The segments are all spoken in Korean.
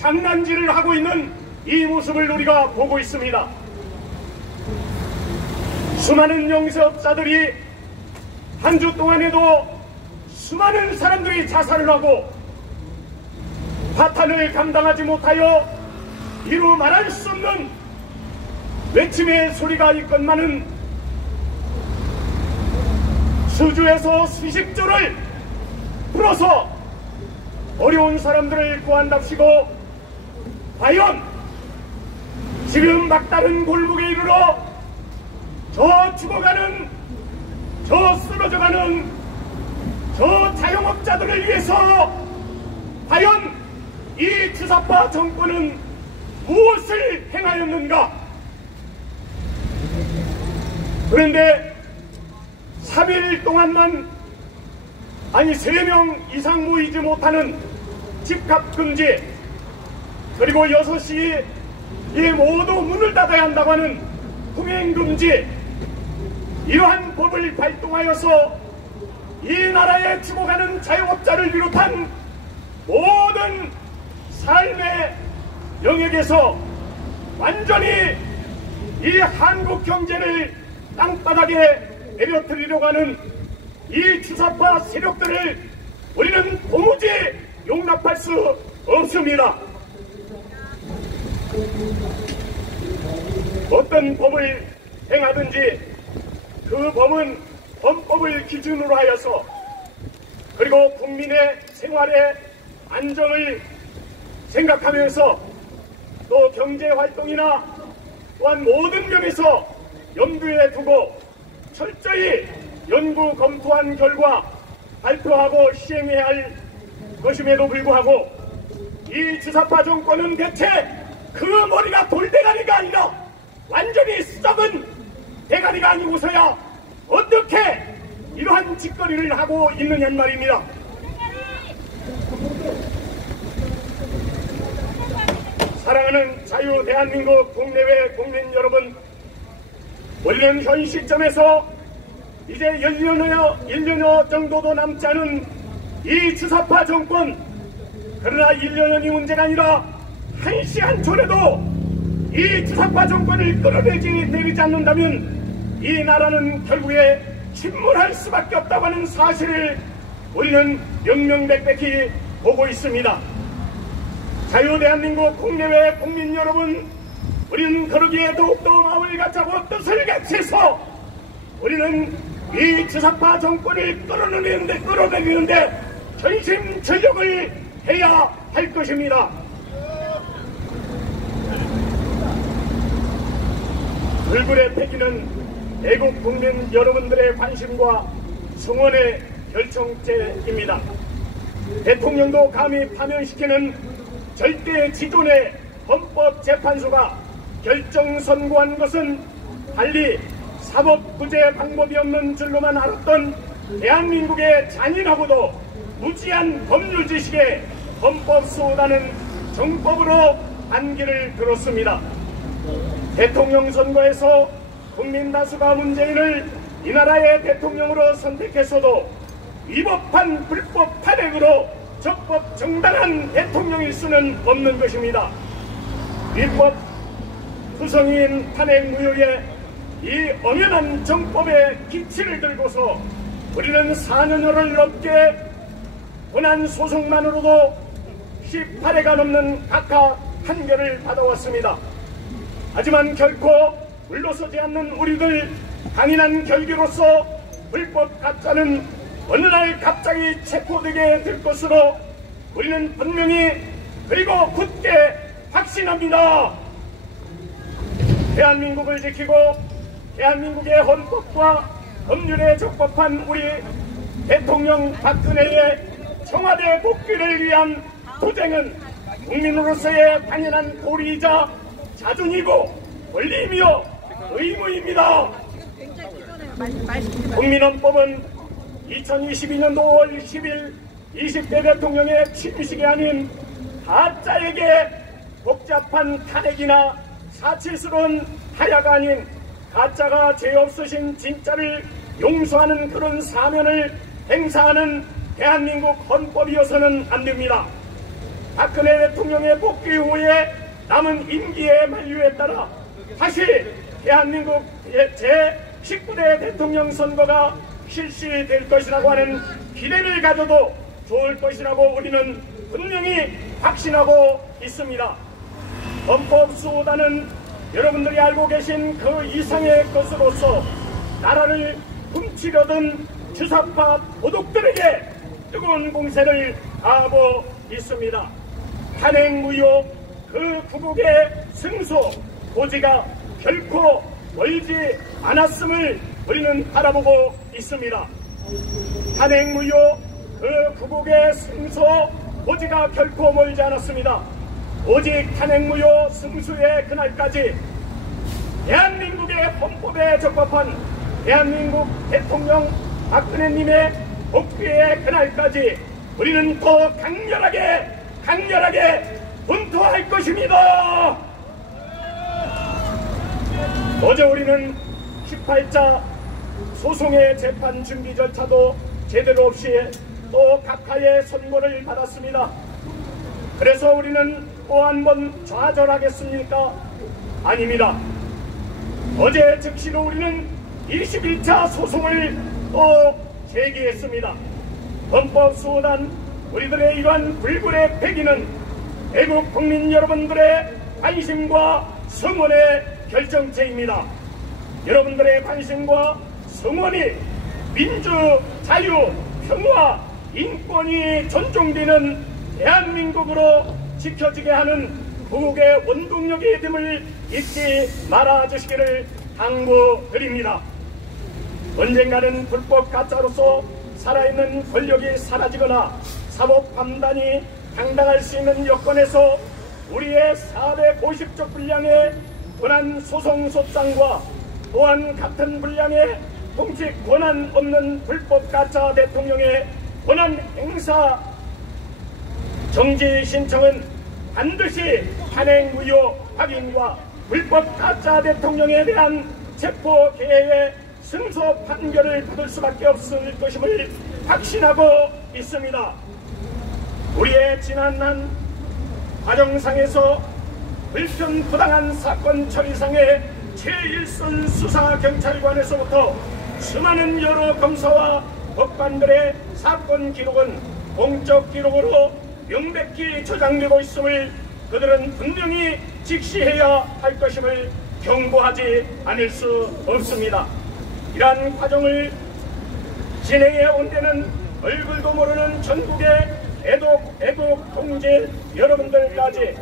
장난질을 하고 있는 이 모습을 우리가 보고 있습니다. 수많은 영세업자들이 한 주 동안에도 수많은 사람들이 자살을 하고 파탄을 감당하지 못하여 이루 말할 수 없는 외침의 소리가 있건만은 수주에서 수십조를 풀어서 어려운 사람들을 구한답시고 과연 지금 막다른 골목에 이르러 저 죽어가는, 저 쓰러져가는 저 자영업자들을 위해서 과연 이 주사파 정권은 무엇을 행하였는가? 그런데 3일 동안만, 아니 3명 이상 모이지 못하는 집합금지, 그리고 6시에 모두 문을 닫아야 한다고 하는 흥행금지, 이러한 법을 발동하여서 이 나라에 죽어가는 자영업자를 비롯한 모든 삶의 영역에서 완전히 이 한국 경제를 땅바닥에 내려뜨리려고 하는 이 주사파 세력들을 우리는 도무지 용납할 수 없습니다. 어떤 법을 행하든지 그 법은 헌법을 기준으로 하여서, 그리고 국민의 생활의 안정을 생각하면서 또 경제활동이나 또한 모든 면에서 염두에 두고 철저히 연구 검토한 결과 발표하고 시행해야 할 것임에도 불구하고 이 주사파 정권은 대체 그 머리가 돌대가리가 아니라 완전히 썩은 대가리가 아니고서야 어떻게 이러한 짓거리를 하고 있느냐는 말입니다. 사랑하는 자유 대한민국 국내외 국민 여러분, 우리는 현 시점에서 이제 1년여 정도도 남지 않은 이 주사파 정권, 그러나 1년이 문제가 아니라 한시 한촌에도 이 주사파 정권을 끌어내리지 않는다면 이 나라는 결국에 침몰할 수밖에 없다고 하는 사실을 우리는 명명백백히 보고 있습니다. 자유 대한민국 국내외 국민 여러분, 우리는 그러기에 더욱더 마음을 갖자고 뜻을 같이해서 우리는 이 주사파 정권을 끌어내리는데 전심전력을 해야 할 것입니다. 불굴의 패기는 애국 국민 여러분들의 관심과 성원의 결정체입니다. 대통령도 감히 파면시키는 절대 지존의 헌법재판소가 결정 선고한 것은 달리 사법부재 방법이 없는 줄로만 알았던 대한민국의 잔인하고도 무지한 법률 지식에 헌법소호라는 정법으로 반기를 들었습니다. 대통령 선거에서 국민 다수가 문재인을 이 나라의 대통령으로 선택했어도 위법한 불법 탄핵으로 적법 정당한 대통령일 수는 없는 것입니다. 위법 투성이인 탄핵 무효의 이 엄연한 정법의 기치를 들고서 우리는 4년여를 넘게 본안 소송만으로도 18회가 넘는 각하 판결을 받아왔습니다. 하지만 결코 물러서지 않는 우리들 강인한 결기로서 불법 가짜는 어느 날 갑자기 체포되게 될 것으로 우리는 분명히 그리고 굳게 확신합니다. 대한민국을 지키고 대한민국의 헌법과 법률에 적법한 우리 대통령 박근혜의 청와대 복귀를 위한 도쟁은 국민으로서의 당연한 도리이자 자존이고 권리이며 의무입니다. 국민헌법은 2022년도 5월 10일 20대 대통령의 취임식이 아닌 가짜에게 복잡한 탄핵이나 사치스러운 하야가 아닌 가짜가 죄 없으신 진짜를 용서하는 그런 사면을 행사하는 대한민국 헌법이어서는 안 됩니다. 박근혜 대통령의 복귀 후에 남은 임기의 만료에 따라 다시 대한민국 제19대 대통령 선거가 실시될 것이라고 하는 기대를 가져도 좋을 것이라고 우리는 분명히 확신하고 있습니다. 헌법수호단은 여러분들이 알고 계신 그 이상의 것으로서 나라를 훔치려던 주사파 도둑들에게 뜨거운 공세를 하고 있습니다. 탄핵무효 그 구국의 승소 고지가 결코 멀지 않았음을 우리는 바라보고 있습니다. 탄핵무효 그 구국의 승소 고지가 결코 멀지 않았습니다. 오직 탄핵무효 승수의 그날까지 대한민국의 헌법에 적합한 대한민국 대통령 박근혜님의 복귀의 그날까지 우리는 더 강렬하게 분투할 것입니다. 어제 우리는 18자 소송의 재판 준비 절차도 제대로 없이 또 각하의 선고를 받았습니다. 그래서 우리는 또 한 번 좌절하겠습니까? 아닙니다. 어제 즉시로 우리는 21차 소송을 또 제기했습니다. 헌법수호단 우리들의 이러한 불굴의 패기는 애국 국민 여러분들의 관심과 성원의 결정체입니다. 여러분들의 관심과 성원이 민주, 자유, 평화, 인권이 존중되는 대한민국으로 지켜지게 하는 국의 원동력이 됨을 잊지 말아주시기를 당부드립니다. 언젠가는 불법 가짜로서 살아있는 권력이 사라지거나 사법 판단이 당당할 수 있는 여건에서 우리의 450조 분량의 권한 소송 소장과 또한 같은 분량의 공직 권한 없는 불법 가짜 대통령의 권한 행사 정지 신청은 반드시 탄핵무효 확인과 불법 가짜 대통령에 대한 체포 개의 승소 판결을 받을 수밖에 없을 것임을 확신하고 있습니다. 우리의 지난한 과정상에서 불편부당한 사건 처리상의 제1선 수사경찰관에서부터 수많은 여러 검사와 법관들의 사건 기록은 공적 기록으로 명백히 저장되고 있음을 그들은 분명히 직시해야 할 것임을 경고하지 않을 수 없습니다. 이러한 과정을 진행해 온 데는 얼굴도 모르는 전국의 애국 동지 여러분들까지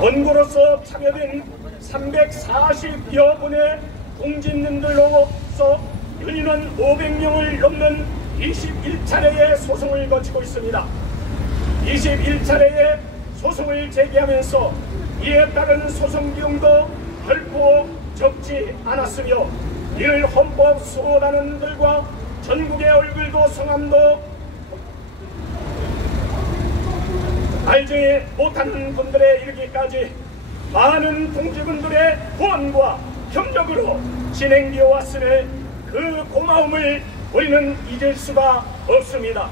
원고로서 참여된 340여 분의 동지님들로서 인원 500명을 넘는 21차례의 소송을 거치고 있습니다. 21차례의 소송을 제기하면서 이에 따른 소송 비용도 결코 적지 않았으며 이를 헌법수호단원들과 전국의 얼굴도 성함도 알지 못하는 분들에 이르기까지 많은 동지분들의 후원과 협력으로 진행되어 왔음에 그 고마움을 우리는 잊을 수가 없습니다.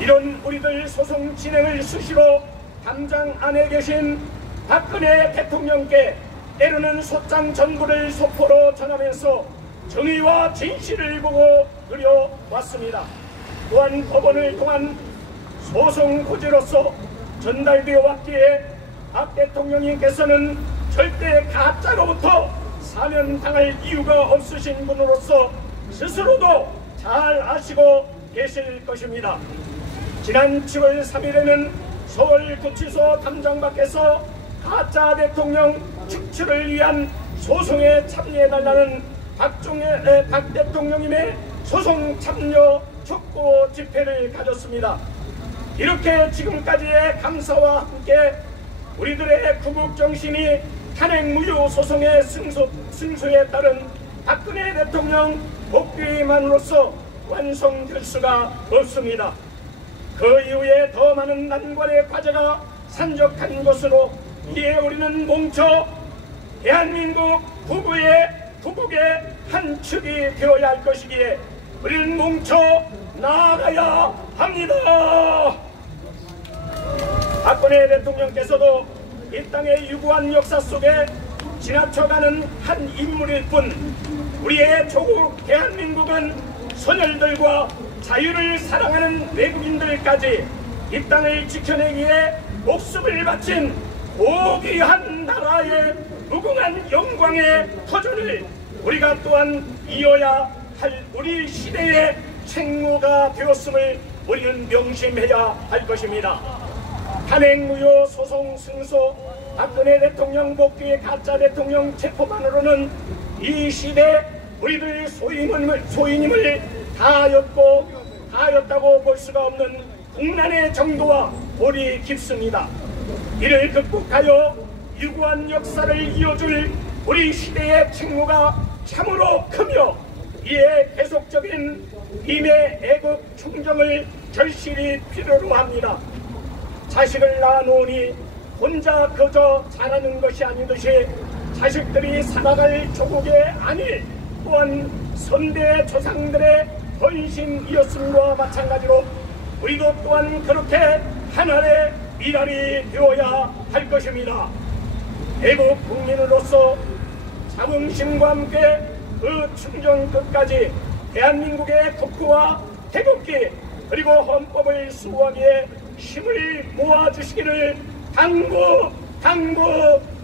이런 우리들 소송 진행을 수시로 담장 안에 계신 박근혜 대통령께 때로는 소장 전부를 소포로 전하면서 정의와 진실을 보고 그려왔습니다. 또한 법원을 통한 소송 고지로서 전달되어 왔기에 박 대통령님께서는 절대 가짜로부터 사면당할 이유가 없으신 분으로서 스스로도 잘 아시고 계실 것입니다. 지난 7월 3일에는 서울구치소 담장 밖에서 가짜 대통령 축출을 위한 소송에 참여해달라는 박 대통령님의 소송 참여 촉구 집회를 가졌습니다. 이렇게 지금까지의 감사와 함께 우리들의 구국정신이 탄핵무효 소송의 승소에 따른 박근혜 대통령 복귀만으로서 완성될 수가 없습니다. 그 이후에 더 많은 난관의 과제가 산적한 것으로 이에 우리는 뭉쳐 대한민국 국국의 한 축이 되어야 할 것이기에 우리는 뭉쳐 나아가야 합니다. 박근혜 대통령께서도 이 땅의 유구한 역사 속에 지나쳐가는 한 인물일 뿐 우리의 조국 대한민국은 선열들과 자유를 사랑하는 외국인들까지 이 땅을 지켜내기에 목숨을 바친 고귀한 나라의 무궁한 영광의 터전을 우리가 또한 이어야 할 우리 시대의 책무가 되었음을 우리는 명심해야 할 것입니다. 탄핵무효 소송 승소, 박근혜 대통령 복귀의 가짜 대통령 체포만으로는 이 시대 우리들 소인임을 다하였다고 볼 수가 없는 국난의 정도와 골이 깊습니다. 이를 극복하여 유구한 역사를 이어줄 우리 시대의 책무가 참으로 크며 이에 계속적인 임의 애국 충정을 절실히 필요로 합니다. 자식을 낳아놓으니 혼자 그저 자라는 것이 아니듯이 자식들이 살아갈 조국의 안일 또한 선대 조상들의 헌신이었음과 마찬가지로 우리도 또한 그렇게 하나의 미랄이 되어야 할 것입니다. 애국 국민으로서 자긍심과 함께 그 충정 끝까지 대한민국의 국부와 태극기 그리고 헌법을 수호하기에 힘을 모아주시기를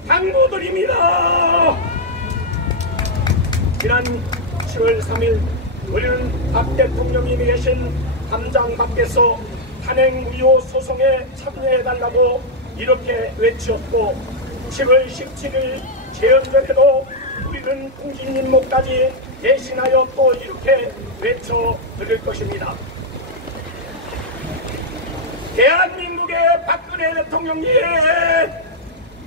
당부드립니다. 지난 7월 3일 우리는 박 대통령이 내신 담장 밖에서 탄핵무효 소송에 참여해달라고 이렇게 외치었고 7월 17일 재연절에도 우리는 공직임무까지 대신하여 또 이렇게 외쳐드릴 것입니다. 대한민국의 박근혜 대통령님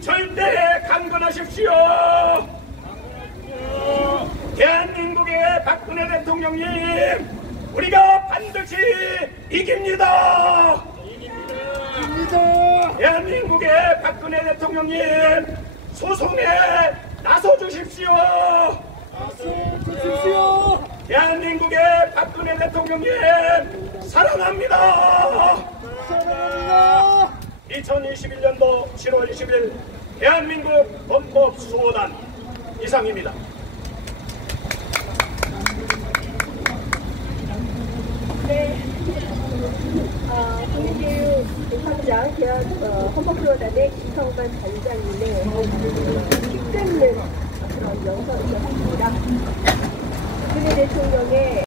절대 강건하십시오. 대한민국의 박근혜 대통령님 우리가 반드시 이깁니다. 대한민국의 박근혜 대통령님 소송에 나서주십시오. 대한민국의 박근혜 대통령님 사랑합니다. 2021년도 7월 20일 대한민국 헌법수호단 이상입니다. 네, 국민교육 대상자 대한 헌법수호단의 김성만 단장님의 힘끊는 그런 영상이었습니다. 박근혜 대통령의